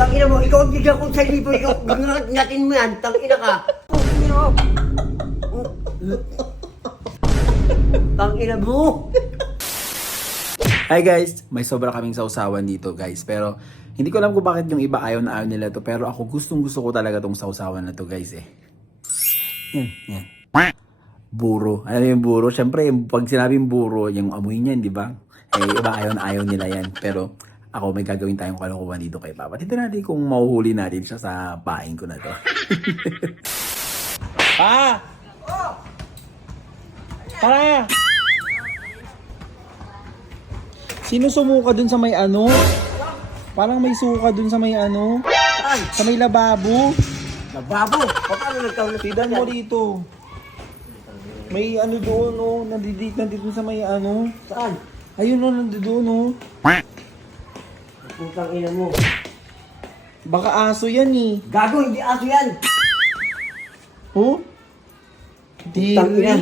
Tangina mo, ikaw ang bigyan ko sa libo, ikaw, natin mo yan, tangina ka. Tangina mo. Tangina mo. Hi guys! May sobra kaming sausawan dito guys. Pero hindi ko alam kung bakit yung iba ayaw na ayaw nila to. Pero ako gustong gusto ko talaga tong sausawan na to guys eh. Yan, yan. Buro. Ano yung buro? Siyempre, pag sinabing buro, yung amoy niyan, di ba? Eh, iba ayaw na ayaw nila yan. Pero ako may gagawin tayong kalokohan dito kay Papa. Dito natin kung mahuhuli natin siya sa paing ko na to. pa! Pa! Sino sumuka dun sa may ano? Parang may suka dun sa may ano? Sa may lababo? Nababo. Paano nagkaroon na Tignan mo dito. May ano doon, oh. Nandito, nandito sa may ano. Saan? Ayun, oh, nandito doon, oh. Putang ina mo. Baka aso yan, eh. Gago, hindi aso yan. Oh? Di. Putang ina.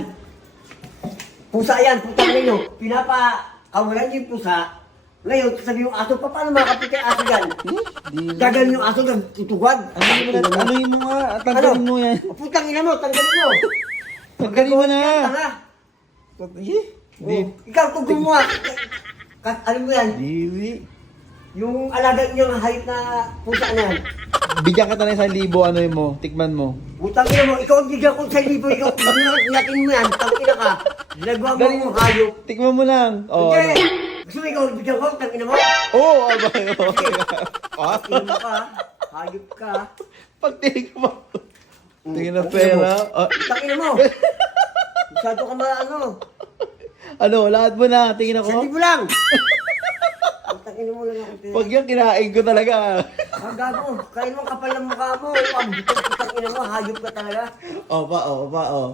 Pusa yan, putang ina nyo. Pinapa, kawalan yung pusa. Ngayon, sabi yung aso, pa, paano makapit yung aso yan? Di. Gagaling yung aso, nagtutugwad. Ano mo na, ano mo nga, tanggalin mo yan. Putang ina mo, tanggalin mo. Tanggalin mo na. Tanga. Eh, ikaw, kung gumawa. Ka- alam mo yan, Di. Yung alaga niyang hayop na pusa na yan. Bigyan ka na ng isang libo, ano yun mo, tikman mo. Putang ina mo, ikaw ang bigyan ko sa libo, ikaw, natin mo yan, tangina ka. Ginagawa mo Galing akong hayop. Tikman mo lang. Oh, Hindi! ano? Gusto mo ikaw ang bigyan ko, tangina mo? Oo, oh, abay, oh. Ah, Tingin mo ka, hayop ka. Pagtingin mo. Tingin na pera. mo. Ah, Tangina mo. Masyado ka ma, ano, ano, lahat mo na. Tingin sa ako. libo lang. Tangina mo lang ako. Pag yan, kinain ko talaga. Ang gago, kain mo kapal ng mukha mo. Ang butang ina mo, hayop ka talaga. Oh, pa, oh, pa, oh.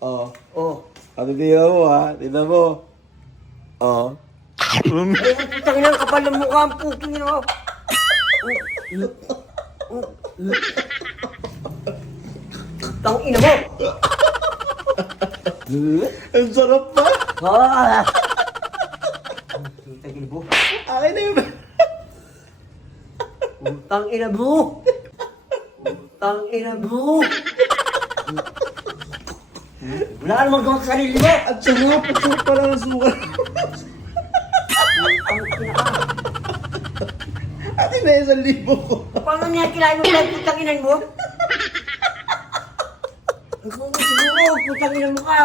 Oh. Oh. Ano tingnan mo, ha? Tingnan mo. Oh. Ay, ang putang ina, ang kapal ng mukha, ang puking ina mo. Tang ina mo. Ang sarap pa. Ah. Tagil mo. Akin na yun. Tang ina mo. Tang ina mo. Wala ka namang gawang sarili mo. At sarap. At sarap pala ng suka. Tang ina ka. Akin na yung isang libo ko. Paano niya kinain mo lang putang ina mo? Siguro, siguro, putang ina mo ka.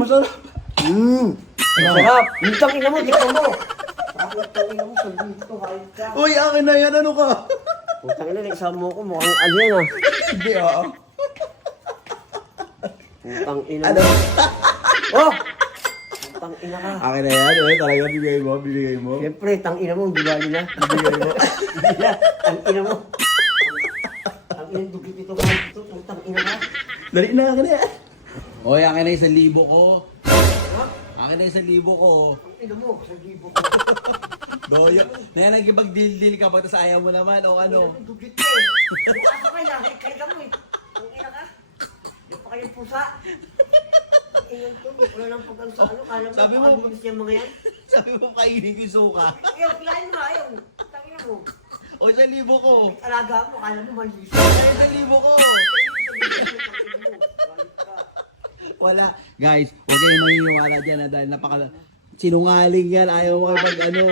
Masarap. Hmm. Sarap. Putang ina mo, tingnan mo. Putang ina mo, sabi dito, hayop ka. Uy, akin na yan. Ano ka? Putang ina, nagsama mo ko, mukhang ano yan ah. Hindi, ah. Putang ina Ano? Oh! Putang ina ka. Akin na yan. Eh, talaga bigay mo. Bigay mo. Siyempre, tang ina mo, diwali na. Bibigay mo. Tang ina mo. Ang ina, dugit ito ka dito, putang ina ka. Dali na, akin na yan. Uy, akin na yung isang libo ko. Akin na yung isang libo ko. Ina mo, sa libo ko. Doyo. Na yan, nagkipag-deal-deal ka pag tas ayaw mo naman o ano. Dugit ka eh. Aso ka, yakit ka ka mo eh. Ang ina ka. Yung pa kayong pusa. Ina to, wala lang pag sa ano, kala mo, Sabi mo- pakalinis niya mga yan. Sabi mo kainin ko yung suka. Ayaw, kilain mo, ayaw. Tang ina mo. O, isang libo ko. Alaga mo, kala mo malinis. Ay, isang libo ko. Wala. Guys, huwag kayong maniniwala dyan na dahil napaka... Sinungaling yan. Ayaw mo kapag ano.